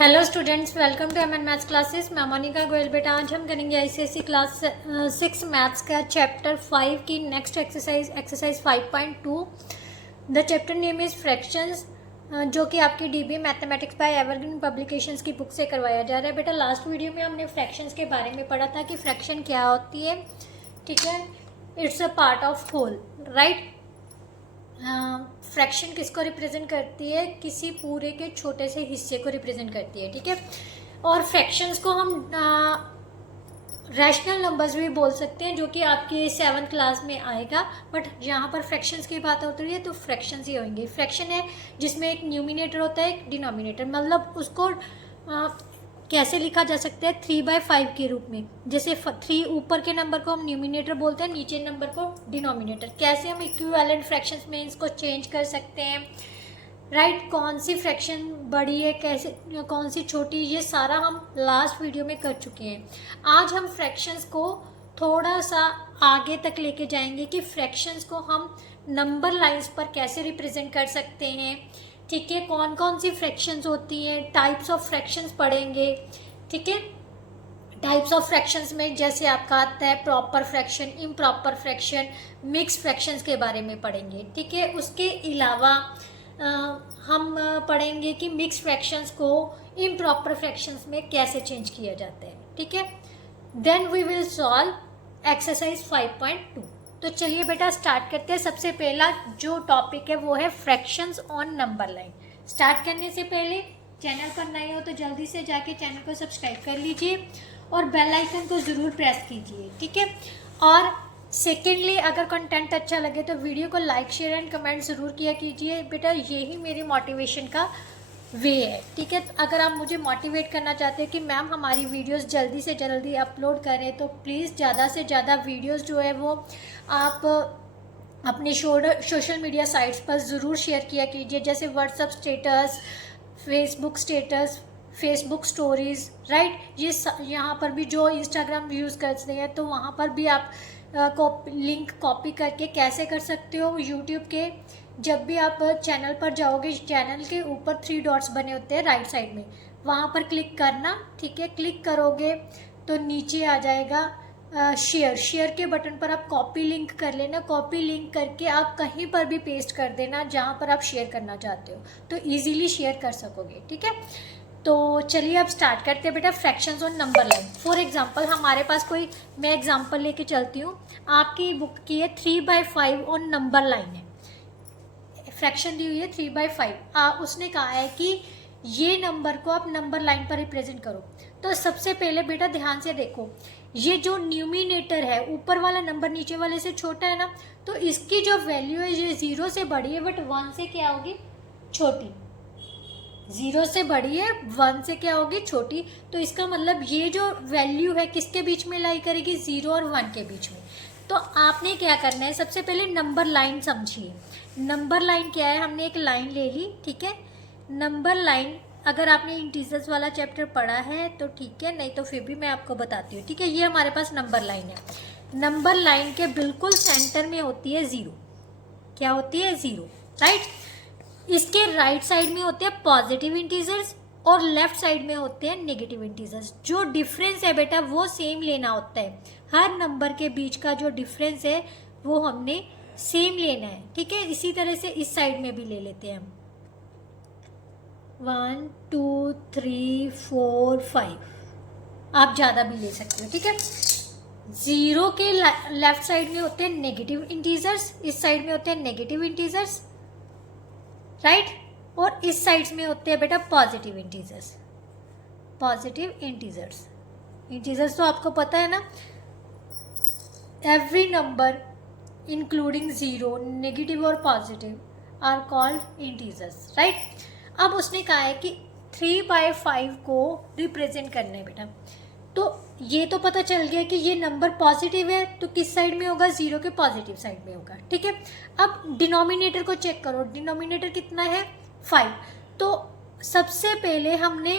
Hello students, welcome to MN maths classes. मैं मोनिका गोयल। बेटा आज हम करेंगे आईसीएसई क्लास 6 मैथ्स का चैप्टर 5 की next exercise 5.2। The chapter name is fractions, जो कि आपकी DB mathematics by Evergreen publications की बुक से करवाया जा रहा है। बेटा लास्ट वीडियो में हमने फ्रैक्शंस के बारे में पढ़ा था कि फ्रैक्शन क्या होती है। ठीक है, it's a part of whole, right. Fraction किसको रिप्रेजेंट करती है? किसी पूरे के छोटे से हिस्से को रिप्रेजेंट करती है। ठीक है, और फ्रैक्शंस को हम रैशनल नंबर्स भी बोल सकते हैं, जो कि आपके 7th क्लास में आएगा। बट यहाँ पर फ्रैक्शंस की बात होती है तो फ्रैक्शंस ही होंगे। फ्रैक्शन है जिसमें एक न्यूमिनेटर होता है, एक डिनोमिनेटर, मतलब उसको कैसे लिखा जा सकता है 3/5 के रूप में। जैसे 3 ऊपर के नंबर को हम न्यूमिनेटर बोलते हैं, नीचे नंबर को डिनोमिनेटर। कैसे हम इक्विवेलेंट फ्रैक्शंस में इसको चेंज कर सकते हैं, राइट। कौन सी फ्रैक्शन बड़ी है, कैसे कौन सी छोटी, ये सारा हम लास्ट वीडियो में कर चुके हैं। आज हम फ्रैक्शंस को थोड़ा सा आगे तक लेके जाएंगे कि फ्रैक्शंस को हम नंबर लाइंस पर कैसे रिप्रेजेंट कर सकते हैं। ठीक है, कौन कौन सी फ्रैक्शंस होती हैं, टाइप्स ऑफ फ्रैक्शंस पढ़ेंगे। ठीक है, टाइप्स ऑफ फ्रैक्शंस में जैसे आपका आता है proper fraction, improper fraction, mix fractions के बारे में पढ़ेंगे। ठीक है, उसके अलावा हम पढ़ेंगे कि मिक्स फ्रैक्शंस को इम्प्रॉपर फ्रैक्शंस में कैसे चेंज किया जाता है। ठीक है, then we will solve exercise 5.2। तो चलिए बेटा स्टार्ट करते हैं। सबसे पहला जो टॉपिक है वो है fractions on number line. Start करने से पहले चैनल पर नए हो तो जल्दी से जाके चैनल को सब्सक्राइब कर लीजिए और बेल आइकन को ज़रूर प्रेस कीजिए। ठीक है, और सेकेंडली अगर कंटेंट अच्छा लगे तो वीडियो को लाइक, शेयर एंड कमेंट ज़रूर किया कीजिए। बेटा यही मेरी मोटिवेशन का वे है। ठीक है, अगर आप मुझे मोटिवेट करना चाहते हैं कि मैम हमारी वीडियोस जल्दी से जल्दी अपलोड करें, तो प्लीज़ ज़्यादा से ज़्यादा वीडियोस जो है वो आप अपनी सोशल मीडिया साइट्स पर ज़रूर शेयर किया कीजिए, जैसे WhatsApp status, Facebook status, Facebook stories, right. ये यहाँ पर भी जो इंस्टाग्राम यूज़ करते हैं तो वहाँ पर भी आप लिंक कॉपी करके कैसे कर सकते हो, यूट्यूब के जब भी आप चैनल पर जाओगे, चैनल के ऊपर 3 डॉट्स बने होते हैं राइट साइड में, वहाँ पर क्लिक करना। ठीक है, क्लिक करोगे तो नीचे आ जाएगा शेयर के बटन पर आप कॉपी लिंक कर लेना। कॉपी लिंक करके आप कहीं पर भी पेस्ट कर देना जहाँ पर आप शेयर करना चाहते हो, तो ईजिली शेयर कर सकोगे। ठीक है, तो चलिए अब स्टार्ट करते हैं बेटा fractions on number line. For example हमारे पास कोई, मैं एग्जांपल लेके चलती हूँ। आपकी बुक की है 3/5 ऑन नंबर लाइन है, फ्रैक्शन दी हुई है 3/5। उसने कहा है कि ये नंबर को आप नंबर लाइन पर रिप्रेजेंट करो। तो सबसे पहले बेटा ध्यान से देखो, ये जो न्यूमिनेटर है, ऊपर वाला नंबर नीचे वाले से छोटा है ना, तो इसकी जो वैल्यू है ये 0 से बड़ी है, बट 1 से क्या होगी? छोटी। 0 से बड़ी है, 1 से क्या होगी? छोटी। तो इसका मतलब ये जो वैल्यू है किसके बीच में लाई करेगी? 0 और 1 के बीच में। तो आपने क्या करना है, सबसे पहले नंबर लाइन समझिए। नंबर लाइन क्या है? हमने एक लाइन ले ली। ठीक है, नंबर लाइन अगर आपने इंटीजर्स वाला चैप्टर पढ़ा है तो ठीक है, नहीं तो फिर भी मैं आपको बताती हूँ। ठीक है, ये हमारे पास नंबर लाइन है। नंबर लाइन के बिल्कुल सेंटर में होती है 0। क्या होती है? 0, राइट। इसके राइट साइड में होते हैं पॉजिटिव इंटीजर्स और लेफ्ट साइड में होते हैं नेगेटिव इंटीजर्स। जो डिफरेंस है बेटा वो सेम लेना होता है। हर नंबर के बीच का जो डिफरेंस है वो हमने सेम लेना है। ठीक है, इसी तरह से इस साइड में भी ले लेते हैं हम। 1 2 3 4 5, आप ज़्यादा भी ले सकते हो। ठीक है, 0 के लेफ्ट साइड में होते हैं नेगेटिव इंटीजर्स, इस साइड में होते हैं नेगेटिव इंटीजर्स, राइट। और इस साइड में होते हैं बेटा positive integers. Positive integers, integers तो आपको पता है ना, एवरी नंबर इंक्लूडिंग 0, नेगेटिव और positive are called integers, right. अब उसने कहा है कि 3/5 को रिप्रेजेंट करना है बेटा। तो ये तो पता चल गया कि ये नंबर पॉजिटिव है, तो किस साइड में होगा? 0 के पॉजिटिव साइड में होगा। ठीक है, अब डिनोमिनेटर को चेक करो। डिनोमिनेटर कितना है? 5। तो सबसे पहले हमने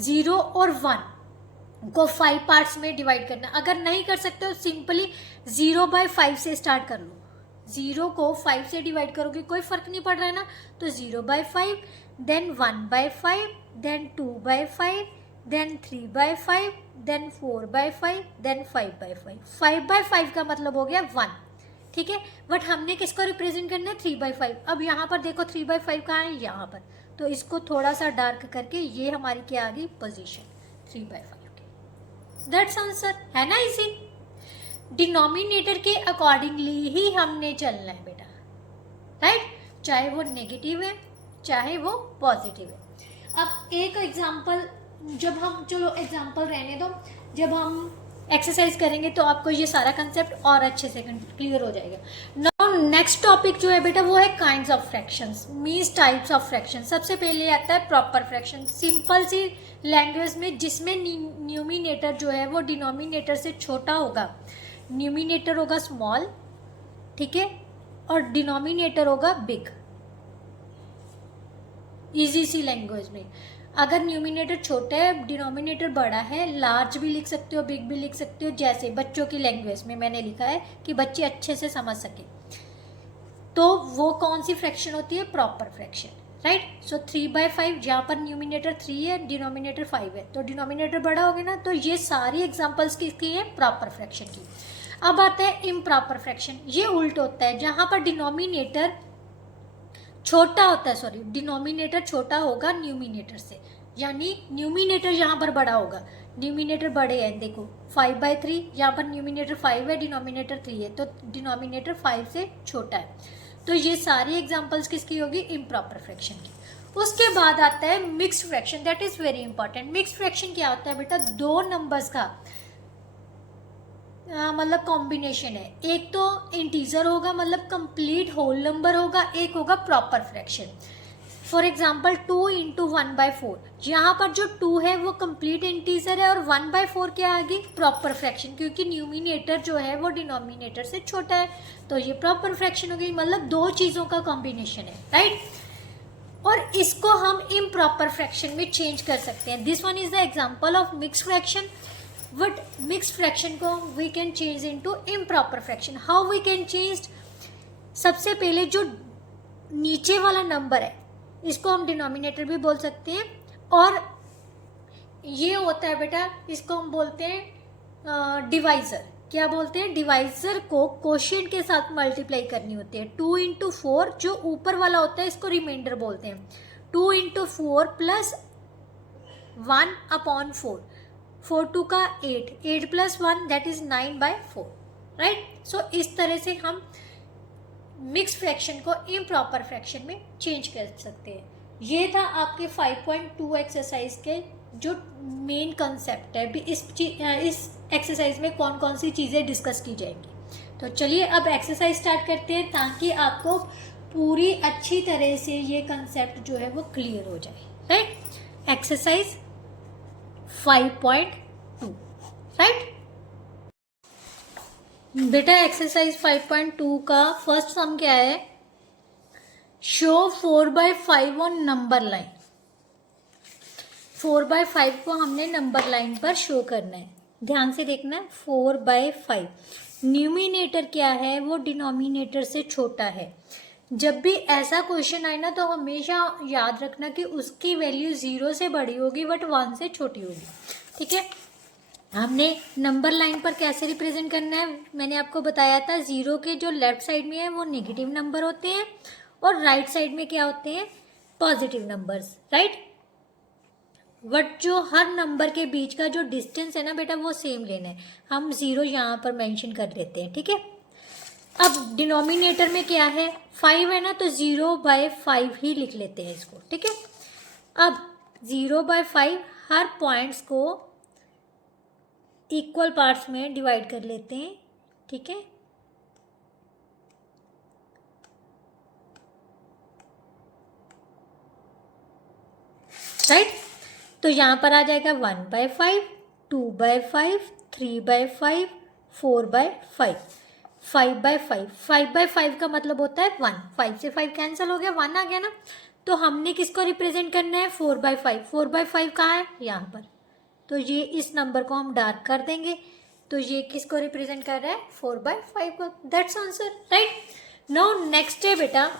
0 और 1 को 5 पार्ट्स में डिवाइड करना। अगर नहीं कर सकते तो सिंपली 0/5 से स्टार्ट कर लो। 0 को 5 से डिवाइड करोगे, कोई फर्क नहीं पड़ रहा है ना, तो 0/5 then 1/5, then 2/5, then 3/5, then 4/5, then 5/5। 5/5 का मतलब हो गया 1, ठीक है। बट हमने किसको रिप्रेजेंट करना है? 3/5। अब यहाँ पर देखो 3/5 कहाँ है? यहाँ पर। तो इसको थोड़ा सा डार्क करके ये हमारी क्या आ गई? पोजीशन 3/5 की। दैट्स आंसर, है ना इजी। डिनोमिनेटर के अकॉर्डिंगली ही हमने चलना है बेटा, राइट, चाहे वो नेगेटिव है चाहे वो पॉजिटिव है। अब एक एग्जांपल, जब हम, चलो एग्जांपल रहने दो, जब हम एक्सरसाइज करेंगे तो आपको ये सारा कंसेप्ट और अच्छे से क्लियर हो जाएगा। नाउ नेक्स्ट टॉपिक जो है बेटा वो है kinds of fractions, means types of fraction. सबसे पहले आता है प्रॉपर फ्रैक्शन, सिंपल सी लैंग्वेज में, जिसमें न्यूमिनेटर जो है वो डिनोमिनेटर से छोटा होगा, न्यूमिनेटर होगा स्मॉल, ठीक है, और डिनोमिनेटर होगा बिग। इजी सी लैंग्वेज में, अगर न्यूमिनेटर छोटा है डिनोमिनेटर बड़ा है, लार्ज भी लिख सकते हो बिग भी लिख सकते हो, जैसे बच्चों की लैंग्वेज में मैंने लिखा है कि बच्चे अच्छे से समझ सके। तो वो कौन सी फ्रैक्शन होती है? Proper fraction, right. सो 3/5, जहाँ पर न्यूमिनेटर 3 है डिनोमिनेटर 5 है, तो डिनोमिनेटर बड़ा हो गया ना। तो ये सारी एग्जाम्पल्स किसकी है? प्रॉपर फ्रैक्शन की। अब आता है इम्प्रॉपर फ्रैक्शन, ये उल्ट होता है, जहाँ पर डिनोमिनेटर छोटा होता है, सॉरी, डिनोमिनेटर छोटा होगा न्यूमिनेटर से, यानी न्यूमिनेटर यहाँ पर बड़ा होगा, डिनोमिनेटर बड़े हैं, देखो 5/3, यहाँ पर न्यूमिनेटर 5 है डिनोमिनेटर 3 है, तो डिनोमिनेटर 5 से छोटा है। तो ये सारी एग्जांपल्स किसकी होगी? इम्प्रॉपर फ्रैक्शन की। उसके बाद आता है mixed fraction, that is very important. Mixed fraction क्या होता है बेटा? दो नंबर्स का मतलब कॉम्बिनेशन है, एक तो इंटीजर होगा मतलब कंप्लीट होल नंबर होगा, एक होगा प्रॉपर फ्रैक्शन। फॉर एग्जाम्पल 2 × 1/4, यहाँ पर जो 2 है वो कंप्लीट इंटीजर है और 1/4 क्या आ गई? प्रॉपर फ्रैक्शन, क्योंकि न्यूमिनेटर जो है वो डिनोमिनेटर से छोटा है, तो ये प्रॉपर फ्रैक्शन हो गई, मतलब दो चीज़ों का कॉम्बिनेशन है, राइट। और इसको हम इम्प्रॉपर फ्रैक्शन में चेंज कर सकते हैं। This one is the example of mixed fraction. But mixed fraction को we can change into improper fraction. How we can change? सबसे पहले जो नीचे वाला नंबर है इसको हम डिनोमिनेटर भी बोल सकते हैं, और ये होता है बेटा, इसको हम बोलते हैं डिवाइजर। क्या बोलते हैं? डिवाइजर को कोशिएंट के साथ मल्टीप्लाई करनी होती है। 2 × 4 जो ऊपर वाला होता है इसको रिमाइंडर बोलते हैं। 2 × 4 + 1/4, 4 2 का 8, 8 + 1 दैट इज 9/4, राइट। सो इस तरह से हम मिक्स फ्रैक्शन को इम्प्रॉपर फ्रैक्शन में चेंज कर सकते हैं। ये था आपके 5.2 एक्सरसाइज के जो मेन कंसेप्ट है। इस एक्सरसाइज में कौन कौन सी चीज़ें डिस्कस की जाएंगी। तो चलिए अब एक्सरसाइज स्टार्ट करते हैं, ताकि आपको पूरी अच्छी तरह से ये कंसेप्ट जो है वो क्लियर हो जाए, राइट। एक्सरसाइज 5.2, राइट बेटा। एक्सरसाइज 5.2 का फर्स्ट सम क्या है? Show 4/5 on number line. 4/5 को हमने नंबर लाइन पर शो करना है, ध्यान से देखना है। 4/5 न्यूमिनेटर क्या है? वो डिनोमिनेटर से छोटा है। जब भी ऐसा क्वेश्चन आए ना तो हमेशा याद रखना कि उसकी वैल्यू 0 से बड़ी होगी बट 1 से छोटी होगी, ठीक है। हमने नंबर लाइन पर कैसे रिप्रेजेंट करना है मैंने आपको बताया था। 0 के जो लेफ्ट साइड में है वो नेगेटिव नंबर होते हैं और राइट साइड में क्या होते हैं? Positive numbers, right. बट जो हर नंबर के बीच का जो डिस्टेंस है ना बेटा वो सेम लेना है। हम 0 यहाँ पर मेंशन कर देते हैं, ठीक है। अब डिनोमिनेटर में क्या है? 5 है ना, तो 0/5 ही लिख लेते हैं इसको, ठीक है। अब 0/5 हर पॉइंट्स को इक्वल पार्ट्स में डिवाइड कर लेते हैं, ठीक है। राइट, तो यहाँ पर आ जाएगा 1/5, 2/5, 3/5, 4/5, 5/5। 5/5 का मतलब होता है 1। 5 से 5 कैंसिल हो गया, 1 आ गया ना। तो हमने किसको रिप्रेजेंट करना है? 4/5। 4/5 कहाँ है? यहाँ पर। तो ये इस नंबर को हम डार्क कर देंगे, तो ये किसको रिप्रेजेंट कर रहा है? 4/5 को। That's answer, right. Now next है बेटा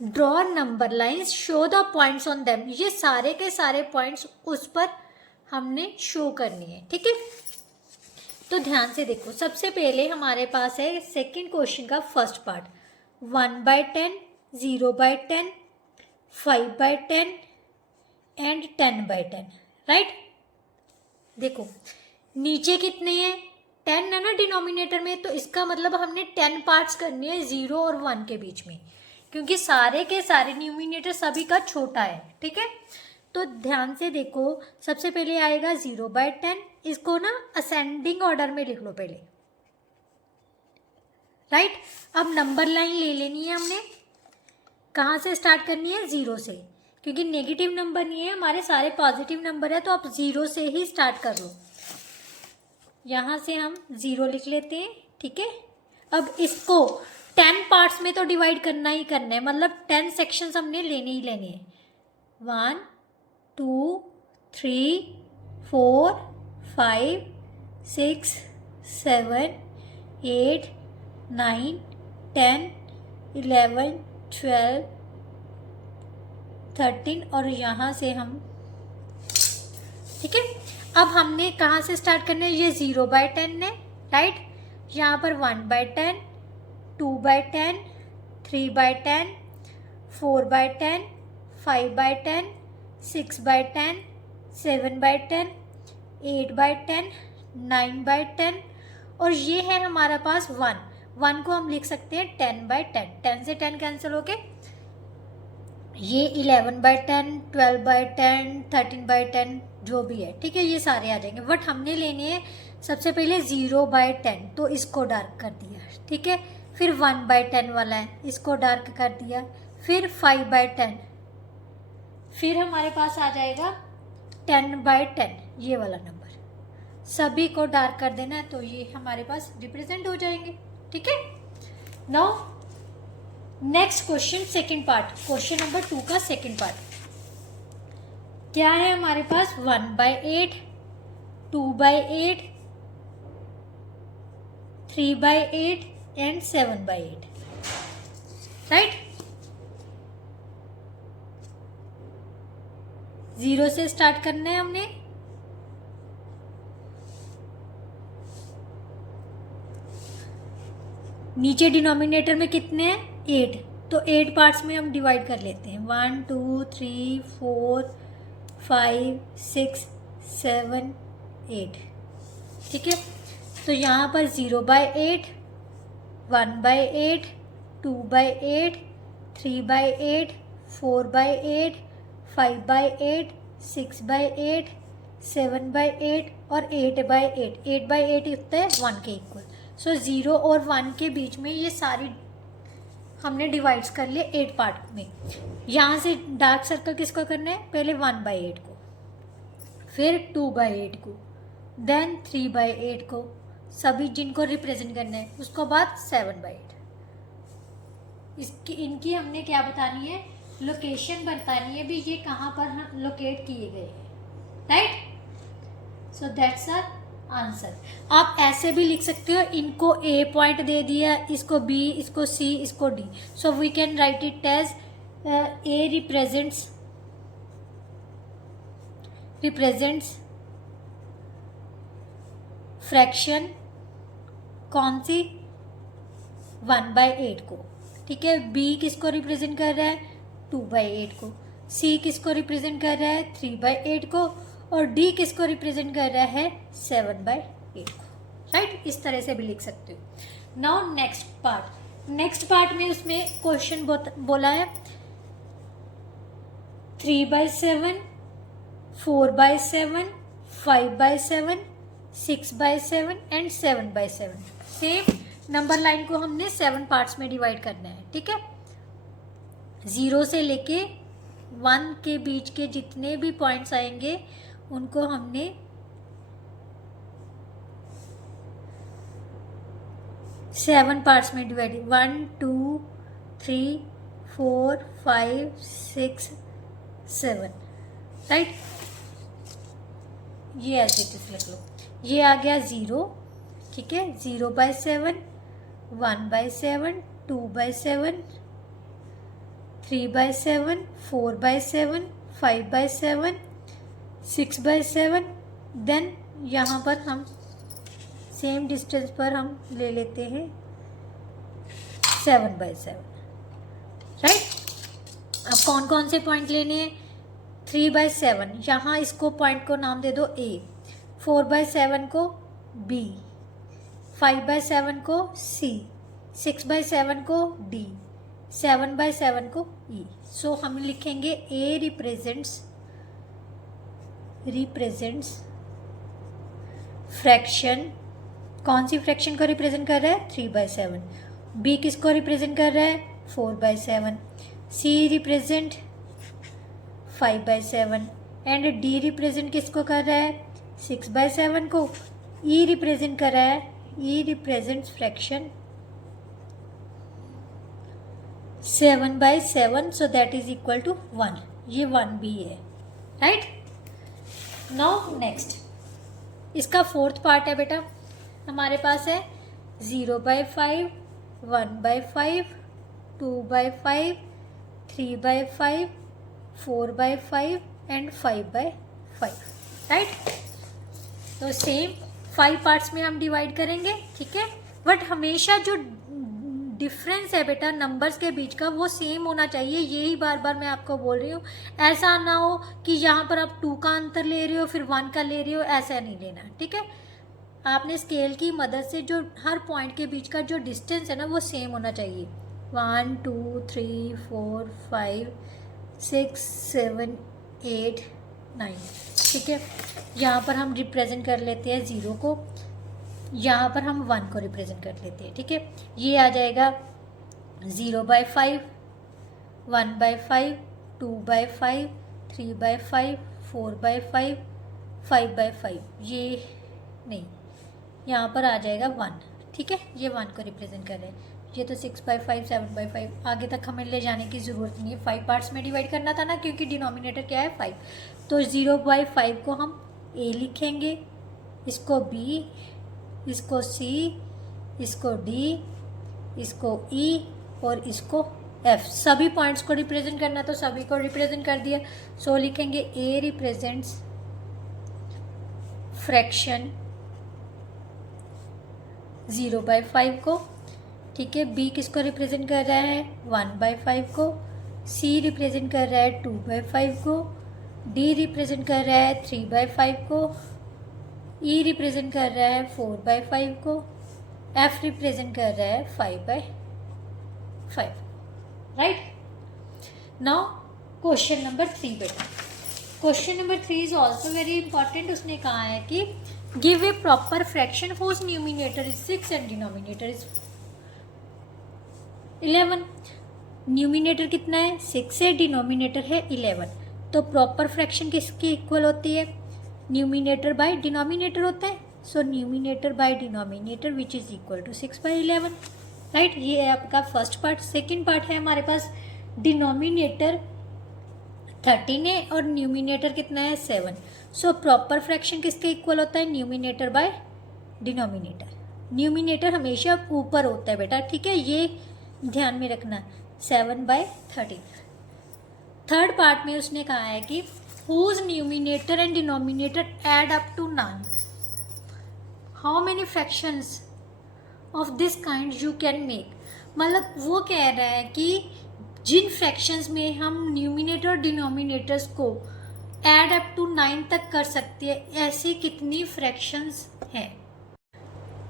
draw number lines, show the points on them. ये सारे के सारे पॉइंट्स उस पर हमने शो करनी है, ठीक है। तो ध्यान से देखो, सबसे पहले हमारे पास है सेकंड क्वेश्चन का फर्स्ट पार्ट, 1/10, 0/10, 5/10 एंड 10/10, राइट। देखो नीचे कितने हैं, 10 है ना डिनोमिनेटर में, तो इसका मतलब हमने 10 पार्ट्स करनी है 0 और 1 के बीच में, क्योंकि सारे के सारे न्यूमिनेटर सभी का छोटा है, ठीक है। तो ध्यान से देखो, सबसे पहले आएगा 0/10, इसको ना असेंडिंग ऑर्डर में लिख लो पहले, राइट। अब नंबर लाइन ले लेनी है हमने, कहाँ से स्टार्ट करनी है, 0 से, क्योंकि नेगेटिव नंबर नहीं है हमारे, सारे पॉजिटिव नंबर है, तो आप 0 से ही स्टार्ट कर लो। यहाँ से हम 0 लिख लेते हैं, ठीक है। अब इसको 10 पार्ट्स में तो डिवाइड करना ही करना है, मतलब 10 सेक्शंस हमने लेने ही लेने हैं। 1 2 3 4 5 6 7 8 9 10 11 12 13 और यहाँ से हम, ठीक है। अब हमने कहाँ से स्टार्ट करना है, ये 0/10 है, राइट। यहाँ पर 1/10, 2/10, 3/10, 4/10, 5/10, 6/10, 7/10, 8/10, 9/10 और ये है हमारा पास 1 को हम लिख सकते हैं 10/10, 10 से 10 कैंसिल होके ये 11/10, 12/10, 13/10 जो भी है, ठीक है, ये सारे आ जाएंगे। बट हमने लेने हैं सबसे पहले 0/10, तो इसको डार्क कर दिया, ठीक है। फिर 1/10 वाला है, इसको डार्क कर दिया। फिर 5/10, फिर हमारे पास आ जाएगा 10/10, ये वाला नंबर, सभी को डार्क कर देना है, तो ये हमारे पास रिप्रेजेंट हो जाएंगे, ठीक है। Now next question, second part, question number 2 का सेकंड पार्ट क्या है हमारे पास, 1/8, 2/8, 3/8 एंड 7/8, राइट। 0 से स्टार्ट करना है हमने, नीचे डिनोमिनेटर में कितने हैं, 8, तो 8 पार्ट्स में हम डिवाइड कर लेते हैं, 1 2 3 4 5 6 7 8, ठीक है। तो यहाँ पर 0/8, 1/8, 2/8, 3/8, 4/8, 5/8, 6/8, 7/8 और 8/8, 8/8 होता है 1 के इक्वल। सो 0 और 1 के बीच में ये सारी हमने डिवाइड्स कर लिए 8 पार्ट में। यहाँ से डार्क सर्कल किसको करना है, पहले 1/8 को, फिर 2/8 को, देन 3/8 को, सभी जिनको रिप्रेजेंट करना है, उसको बाद 7/8। इनकी हमने क्या बतानी है, लोकेशन बतानी है भी, ये कहाँ पर लोकेट किए गए हैं, right. So that's our answer. आप ऐसे भी लिख सकते हो, इनको ए पॉइंट दे दिया, इसको बी, इसको सी, इसको D, so we can write it as a represents fraction, कौन सी, 1/8 को, ठीक है। बी किसको रिप्रेजेंट कर रहा है, 2/8 को। सी किसको रिप्रेजेंट कर रहा है, 3/8 को। और डी किसको रिप्रेजेंट कर रहा है, 7/8 को, राइट। इस तरह से भी लिख सकते हो। नाउ नेक्स्ट पार्ट में उसमें क्वेश्चन बोला है 3/7, 4/7, 5/7, 6/7 एंड 7/7। सेम नंबर लाइन को हमने 7 पार्ट्स में डिवाइड करना है, ठीक है। 0 से लेके 1 के बीच के जितने भी पॉइंट्स आएंगे उनको हमने 7 पार्ट्स में डिवाइड, 1 2 3 4 5 6 7, राइट। ये ऐसे लिख लो, ये आ गया 0, ठीक है। 0/7, 1/7, 2/7, 3/7, 4/7, 5/7, 6/7, देन यहाँ पर हम सेम डिस्टेंस पर हम ले लेते हैं 7/7, राइट। अब कौन कौन से पॉइंट लेने हैं? 3/7, यहाँ इसको पॉइंट को नाम दे दो A, 4/7 को B, 5/7 को C, 6/7 को D, 7/7 को E। सो हम लिखेंगे A रिप्रेजेंट्स फ्रैक्शन, कौन सी फ्रैक्शन को रिप्रेजेंट कर रहा है? 3/7। B किसको रिप्रेजेंट कर रहा है? 4/7। C represent 5/7 and D represent किसको कर रहा है? 6/7 को। E रिप्रेजेंट कर रहा है, E represents fraction 7/7, so that is equal to 1। ये 1 भी है, राइट। नाउ नेक्स्ट, इसका फोर्थ पार्ट है बेटा, हमारे पास है 0/5, 1/5, 2/5, 3/5, 4/5 एंड 5/5, राइट। तो सेम 5 पार्ट्स में हम डिवाइड करेंगे, ठीक है। बट हमेशा जो डिफरेंस है बेटा नंबर्स के बीच का वो सेम होना चाहिए, यही बार बार मैं आपको बोल रही हूँ। ऐसा ना हो कि यहाँ पर आप 2 का अंतर ले रहे हो फिर 1 का ले रहे हो, ऐसा नहीं लेना, ठीक है। आपने स्केल की मदद से जो हर पॉइंट के बीच का जो डिस्टेंस है ना वो सेम होना चाहिए। 1 2 3 4 5 6 7 8 9, ठीक है। यहाँ पर हम रिप्रेजेंट कर लेते हैं 0 को, यहाँ पर हम 1 को रिप्रेजेंट कर लेते हैं, ठीक है। ये आ जाएगा 0/5, 1/5, 2/5, 3/5, 4/5, 5/5, ये नहीं, यहाँ पर आ जाएगा 1, ठीक है। ये 1 को रिप्रेजेंट कर रहे हैं। ये तो 6/5, 7/5, आगे तक हमें ले जाने की ज़रूरत नहीं है। 5 पार्ट्स में डिवाइड करना था ना, क्योंकि डिनोमिनेटर क्या है 5। तो 0/5 को हम A लिखेंगे, इसको B, इसको C, इसको D, इसको E और इसको F। सभी पॉइंट्स को रिप्रेजेंट करना तो सभी को रिप्रेजेंट कर दिया। सो लिखेंगे A रिप्रेजेंट्स फ्रैक्शन 0/5 को, ठीक है। B किसको रिप्रेजेंट कर रहा है? 1/5 को। C रिप्रेजेंट कर रहा है 2/5 को। D रिप्रेजेंट कर रहा है 3/5 को। E रिप्रेजेंट कर रहा है 4/5 को। F रिप्रेजेंट कर रहा है 5/5, राइट। नाउ क्वेश्चन नंबर 3 बेटा, question number 3 is also very important. उसने कहा है कि give a proper fraction whose numerator is 6 and denominator is 11। Numerator कितना है? 6 है, डिनोमिनेटर है 11। तो प्रॉपर फ्रैक्शन किसकी इक्वल होती है? न्यूमिनेटर बाय डिनोमिनेटर होता है। So numerator by denominator which is equal to 6/11, right. ये है आपका फर्स्ट पार्ट। सेकेंड पार्ट है हमारे पास डिनोमिनेटर 13 है और न्यूमिनेटर कितना है 7। सो प्रॉपर फ्रैक्शन किसके इक्वल होता है? Numerator by denominator. न्यूमिनेटर हमेशा ऊपर होता है बेटा, ठीक है, ये ध्यान में रखना। 7/13। थर्ड पार्ट में उसने कहा है कि whose numerator and denominator add up to 9, how many fractions of this kind you can make। मतलब वो कह रहा है कि जिन फ्रैक्शंस में हम न्यूमिनेटर और डिनोमिनेटर्स को ऐड अप टू 9 तक कर सकते हैं, ऐसी कितनी फ्रैक्शंस हैं।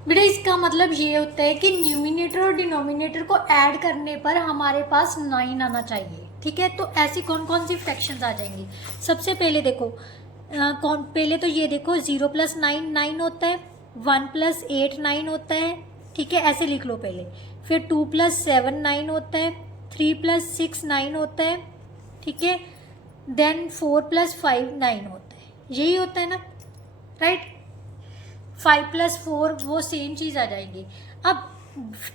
बेटा इसका मतलब ये होता है कि न्यूमिनेटर और डिनोमिनेटर को ऐड करने पर हमारे पास 9 आना चाहिए, ठीक है। तो ऐसी कौन कौन सी फ्रैक्शंस आ जाएंगी? सबसे पहले देखो पहले तो ये देखो 0 + 9 9 होता है, 1 + 8 9 होता है, ठीक है, ऐसे लिख लो पहले। फिर 2 + 7 9 होता है, 3 + 6 9 होता है, ठीक है। देन 4 + 5 9 होता है, यही होता है ना, राइट। 5 + 4 वो सेम चीज़ आ जाएगी। अब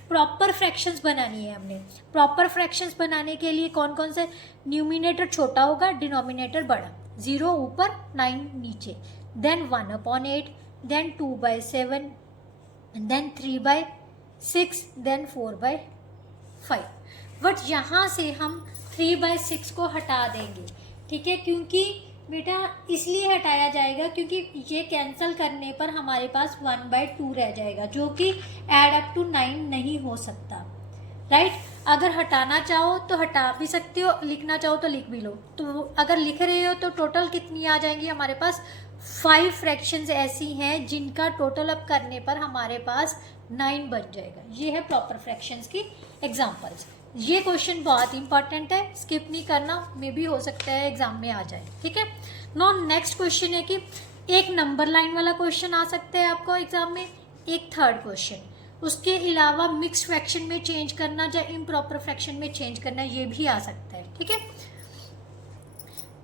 प्रॉपर फ्रैक्शंस बनानी है हमने। प्रॉपर फ्रैक्शंस बनाने के लिए कौन कौन से? न्यूमिनेटर छोटा होगा, डिनोमिनेटर बड़ा, 0 ऊपर 9 नीचे, then 1/8, then 2/7, then 3/6, then 4/5। But यहाँ से हम 3/6 को हटा देंगे, ठीक है, क्योंकि बेटा इसलिए हटाया जाएगा क्योंकि ये कैंसिल करने पर हमारे पास 1/2 रह जाएगा, जो कि ऐड अप टू 9 नहीं हो सकता, राइट। अगर हटाना चाहो तो हटा भी सकते हो, लिखना चाहो तो लिख भी लो। तो अगर लिख रहे हो तो टोटल कितनी आ जाएंगी हमारे पास? 5 फ्रैक्शंस ऐसी हैं जिनका टोटल अप करने पर हमारे पास 9 बन जाएगा। ये है प्रॉपर फ्रैक्शंस की एग्जांपल्स। ये क्वेश्चन बहुत इंपॉर्टेंट है, स्किप नहीं करना, मे भी हो सकता है एग्जाम में आ जाए, ठीक है। नो नेक्स्ट क्वेश्चन है कि एक नंबर लाइन वाला क्वेश्चन आ सकता है आपको एग्जाम में, एक थर्ड क्वेश्चन, उसके अलावा मिक्स फ्रैक्शन में चेंज करना या इम्प्रॉपर फ्रैक्शन में चेंज करना, ये भी आ सकता है, ठीक है।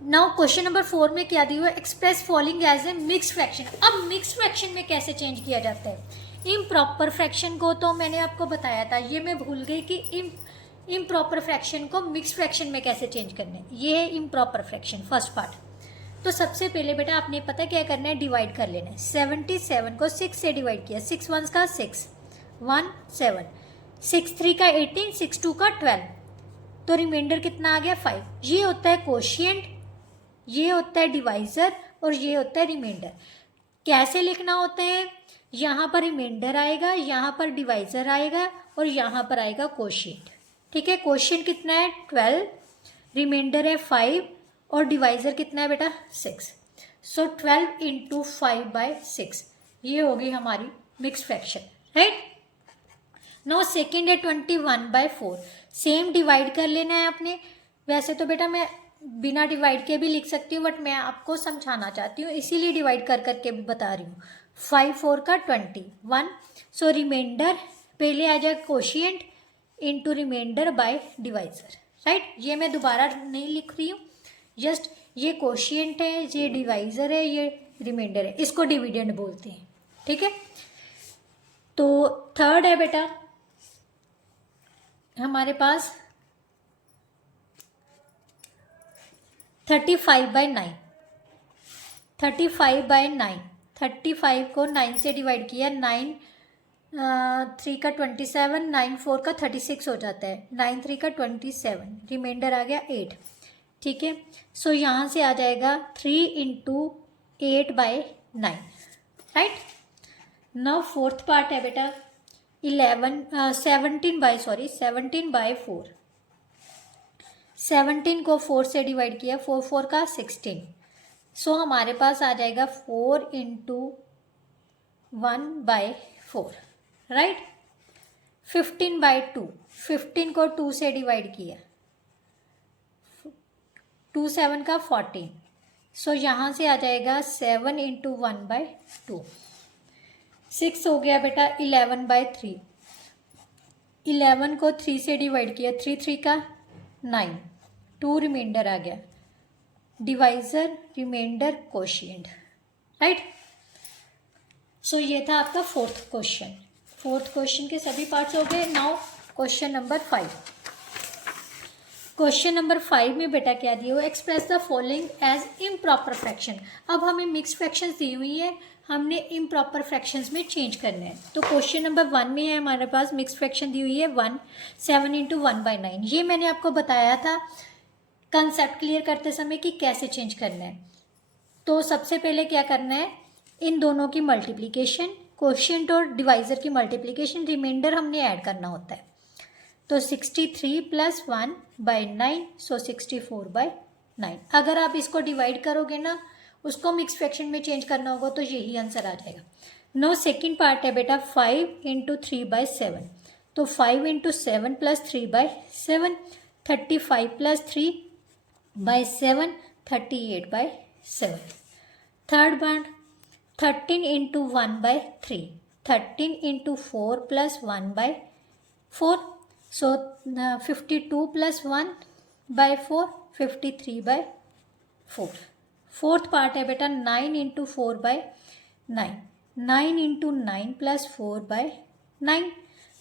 नाउ क्वेश्चन नंबर 4 में क्या दिया हुआ है? Express following as a mix fraction. अब मिक्स फ्रैक्शन में कैसे चेंज किया जाता है? इम्प्रॉपर फ्रैक्शन को तो मैंने आपको बताया था, ये मैं भूल गई कि इम्प्रॉपर फ्रैक्शन को मिक्स फ्रैक्शन में कैसे चेंज करना है। ये है इम्प्रॉपर फ्रैक्शन फर्स्ट पार्ट। तो सबसे पहले बेटा आपने पता क्या करना है, डिवाइड कर लेना है। 77 को 6 से डिवाइड किया, 6 1 का 6 1 7, 6 3 का 18, 6 2 का 12, तो रिमाइंडर कितना आ गया 5। ये होता है कोशिएंट, ये होता है डिवाइजर और ये होता है रिमाइंडर। कैसे लिखना होता है? यहाँ पर रिमाइंडर आएगा, यहाँ पर डिवाइजर आएगा और यहाँ पर आएगा कोशिएंट, ठीक है। कोशिएंट कितना है 12, रिमाइंडर है 5 और डिवाइजर कितना है बेटा 6। सो 12 इंटू 5/6, ये होगी हमारी mix fraction, right. No second है 21/4, सेम डिवाइड कर लेना है आपने। वैसे तो बेटा मैं बिना डिवाइड के भी लिख सकती हूँ, बट मैं आपको समझाना चाहती हूँ, इसीलिए डिवाइड कर करके भी बता रही हूँ। 5 4 का 21, सो रिमाइंडर पहले आ जाएगा quotient into remainder by divisor, right. ये मैं दोबारा नहीं लिख रही हूँ, जस्ट ये कोशिएंट है, ये डिवाइजर है, ये रिमाइंडर है, इसको डिविडेंड बोलते हैं, ठीक है। तो थर्ड है बेटा हमारे पास 35/9, 35/9, 35 को 9 से डिवाइड किया, 9 3 का 27, 9 4 का 36 हो जाता है, 9 3 का 27, रिमाइंडर आ गया 8, ठीक है। सो यहाँ से आ जाएगा 3 into 8/9, right. Now fourth part है बेटा 17/4, 17 को 4 से डिवाइड किया, 4 4 का 16, सो हमारे पास आ जाएगा 4 इंटू 1/4, राइट। 15/2, 15 को 2 से डिवाइड किया, 2 7 का 14, सो यहाँ से आ जाएगा 7 इंटू 1/2, 6 हो गया बेटा 11/3, 11 को 3 से डिवाइड किया, 3 3 का 9, 2 रिमाइंडर आ गया, डिवाइजर रिमाइंडर कोशिएंट, राइट। सो ये था आपका फोर्थ क्वेश्चन। फोर्थ क्वेश्चन के सभी पार्ट्स हो गए। Now question number 5। Question number 5 में बेटा क्या दिया हुआ? Express the following as improper fraction. अब हमें मिक्स फ्रैक्शंस दी हुई है, हमने इम्प्रॉपर फ्रैक्शंस में चेंज करना है। तो क्वेश्चन नंबर 1 में है हमारे पास मिक्स फ्रैक्शन दी हुई है 1, 7 इंटू 1/9। ये मैंने आपको बताया था कंसेप्ट क्लियर करते समय कि कैसे चेंज करना है। तो सबसे पहले क्या करना है, इन दोनों की मल्टीप्लिकेशन, कोशिएंट और डिवाइजर की मल्टीप्लिकेशन, रिमाइंडर हमने ऐड करना होता है। तो 63 + 1/9, सो 64/9। अगर आप इसको डिवाइड करोगे ना, उसको मिक्स फ्रैक्शन में चेंज करना होगा, तो यही आंसर आ जाएगा। नो सेकेंड पार्ट है बेटा 5 इंटू 3/7, तो 5 into 7 + 3/7, 35 + 3/7, 38/7। Third part 13 into 1/3, 13 into 4 + 1/4, so 52 + 1/4, 53/4। Fourth part है बेटा 9 into 4/9, 9 into 9 + 4/9,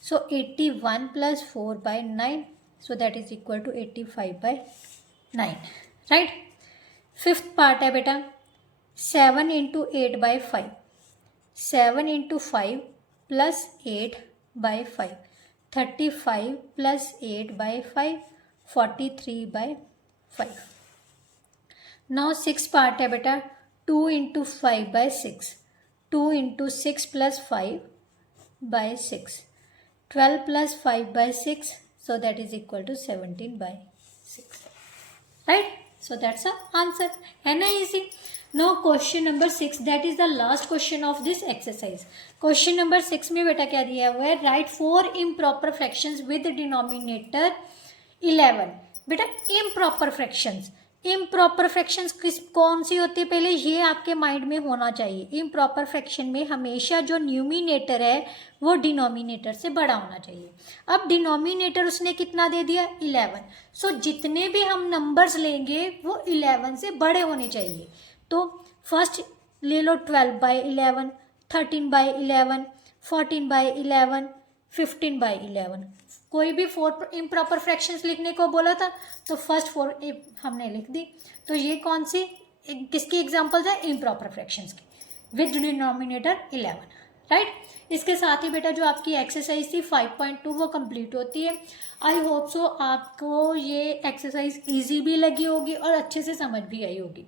so 81 + 4/9, so that is equal to 85/9, right. Fifth part है बेटा 7 इंटू 8/5, 7 इंटू 5 + 8/5, 35 + 8/5, 43/5। नाउ 6 पार्ट है बेटा, 2 × 5/6, 2 × 6 + 5/6, 12 + 5/6, so that is equal to 17/6, right? So that's the answer, है ना easy? Now question number 6, that is the last question of this exercise. Question number 6 में बेटा क्या दिया हुआ है, write 4 improper fractions with denominator 11। बेटा improper fractions, इम्प्रॉपर फ्रैक्शंस कौन सी होती है, पहले ये आपके माइंड में होना चाहिए। इम्प्रॉपर फ्रैक्शन में हमेशा जो न्यूमिनेटर है वो डिनोमिनेटर से बड़ा होना चाहिए। अब डिनोमिनेटर उसने कितना दे दिया, 11। सो जितने भी हम नंबर्स लेंगे वो 11 से बड़े होने चाहिए। तो फर्स्ट ले लो 12/11, 13/11, 14/11, 15/11। कोई भी 4 इम्प्रॉपर फ्रैक्शंस लिखने को बोला था तो फर्स्ट 4 हमने लिख दी। तो ये कौन सी किसकी एग्जांपल्स है, इम्प्रॉपर फ्रैक्शंस की, विद डिनोमिनेटर 11, राइट। इसके साथ ही बेटा जो आपकी एक्सरसाइज थी 5.2 वो कंप्लीट होती है। आई होप सो आपको ये एक्सरसाइज ईजी भी लगी होगी और अच्छे से समझ भी आई होगी।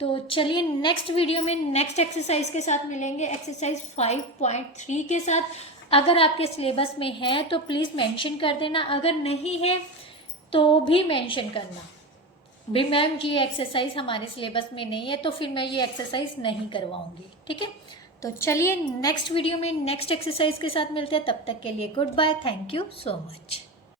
तो चलिए नेक्स्ट वीडियो में नेक्स्ट एक्सरसाइज के साथ मिलेंगे, एक्सरसाइज 5.3 के साथ। अगर आपके सिलेबस में है तो प्लीज़ मेंशन कर देना, अगर नहीं है तो भी मेंशन करना भी मैम ये एक्सरसाइज हमारे सिलेबस में नहीं है, तो फिर मैं ये एक्सरसाइज नहीं करवाऊंगी, ठीक है। तो चलिए नेक्स्ट वीडियो में नेक्स्ट एक्सरसाइज के साथ मिलते हैं, तब तक के लिए good bye, thank you so much.